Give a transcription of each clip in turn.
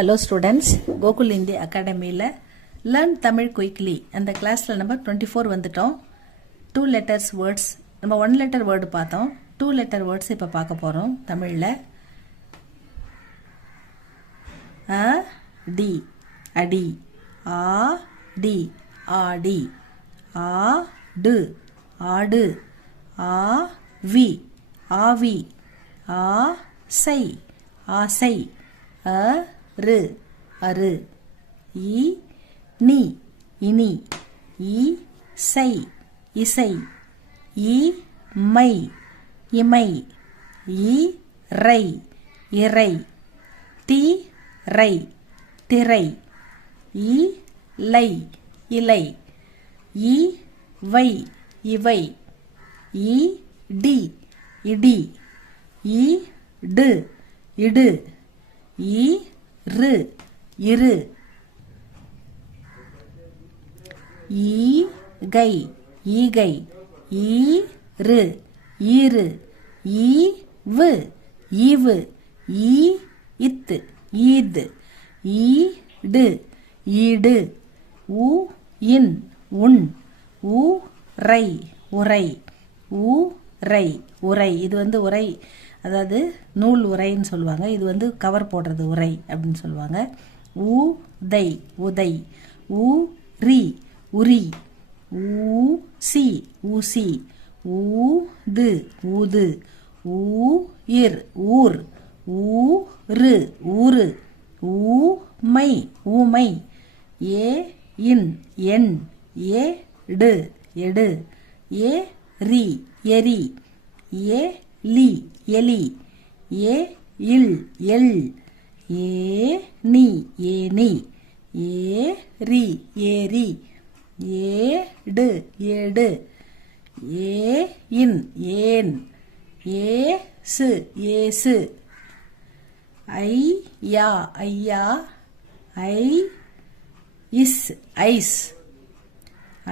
Hello students, Gokul Hindi Academy Learn Tamil Quickly and the class number 24 வந்துட்டோம். 2 letters words நம்ம 1 letter word பார்த்தோம். 2 letter words இப்ப பார்க்க போறோம் தமிழ்ல. அ டி அடி ஆ டி ஆடி ஆ டு ஆடு ஆ வி ஆவி ஆ சை ஆசை அ ரு அரு இ நீ இனி இ சை இசை இ மை இமை இ ரை இறை தி ரை திரை இ லை இலை இ வை இவை இ டி இடி இ டு இடு இ ரு இரு ஈகை ஈகை ஈரு ஈரு ஈவு ஈவு ஈ இத்து ஈது ஈடு ஈடு உ இன் உன் உ ரை உரை உ ரை உரை இது வந்து உரை அதாவது நூல் உரைன்னு சொல்லுவாங்க இது கவர் போடுறது உரை அப்படின்னு சொல்லுவாங்க ஊ தை உதை ஊ ரி உரி ஊ சி ஊசி ஊது ஊது ஊ இர் ஊர் ஊ ரு ஊரு ஊ மை ஊமை ஏ இன் என் ஏ டு எடு ஏ ரி எரி ஏ லி எலி ஏ இல் எல் ஏ நீ ஏனி ஏ ரி ஏரி ஏடு ஏடு ஏ இன் ஏன் ஏசு ஏசு ஐயா ஐயா ஐ இஸ் ஐஸ்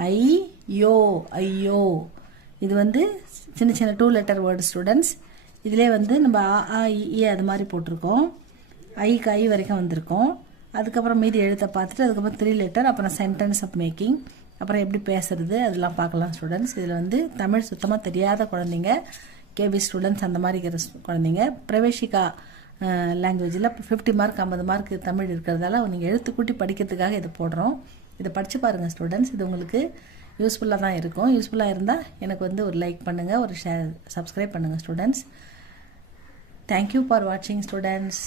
ஐயோ ஐயோ இது சின்ன சின்ன 2 லெட்டர் வேர்டு ஸ்டூடெண்ட்ஸ் இதிலே நம்ம ஆ இ அது மாதிரி போட்டிருக்கோம் ஐக்கு ஐ வரைக்கும் வந்திருக்கோம் அதுக்கப்புறம் மீதி எழுத்தை பார்த்துட்டு அதுக்கப்புறம் 3 லெட்டர் அப்புறம் சென்டென்ஸ் ஆஃப் மேக்கிங் அப்புறம் எப்படி பேசுறது அதெல்லாம் பார்க்கலாம் ஸ்டூடெண்ட்ஸ் இதில் தமிழ் சுத்தமாக தெரியாத குழந்தைங்க கேபி ஸ்டூடெண்ட்ஸ் அந்த மாதிரி இருக்கிற குழந்தைங்க பிரவேசிகா லாங்குவேஜில் 50 மார்க் 50 மார்க் தமிழ் இருக்கிறதால நீங்கள் எழுத்து கூட்டி படிக்கிறதுக்காக இதை போடுறோம் இதை படித்து பாருங்கள் ஸ்டூடெண்ட்ஸ் இது உங்களுக்கு யூஸ்ஃபுல்லாக தான் இருக்கும் யூஸ்ஃபுல்லாக இருந்தால் எனக்கு ஒரு லைக் பண்ணுங்கள் ஒரு ஷேர் சப்ஸ்கிரைப் பண்ணுங்கள் ஸ்டூடெண்ட்ஸ் தேங்க்யூ ஃபார் வாட்சிங் ஸ்டூடெண்ட்ஸ்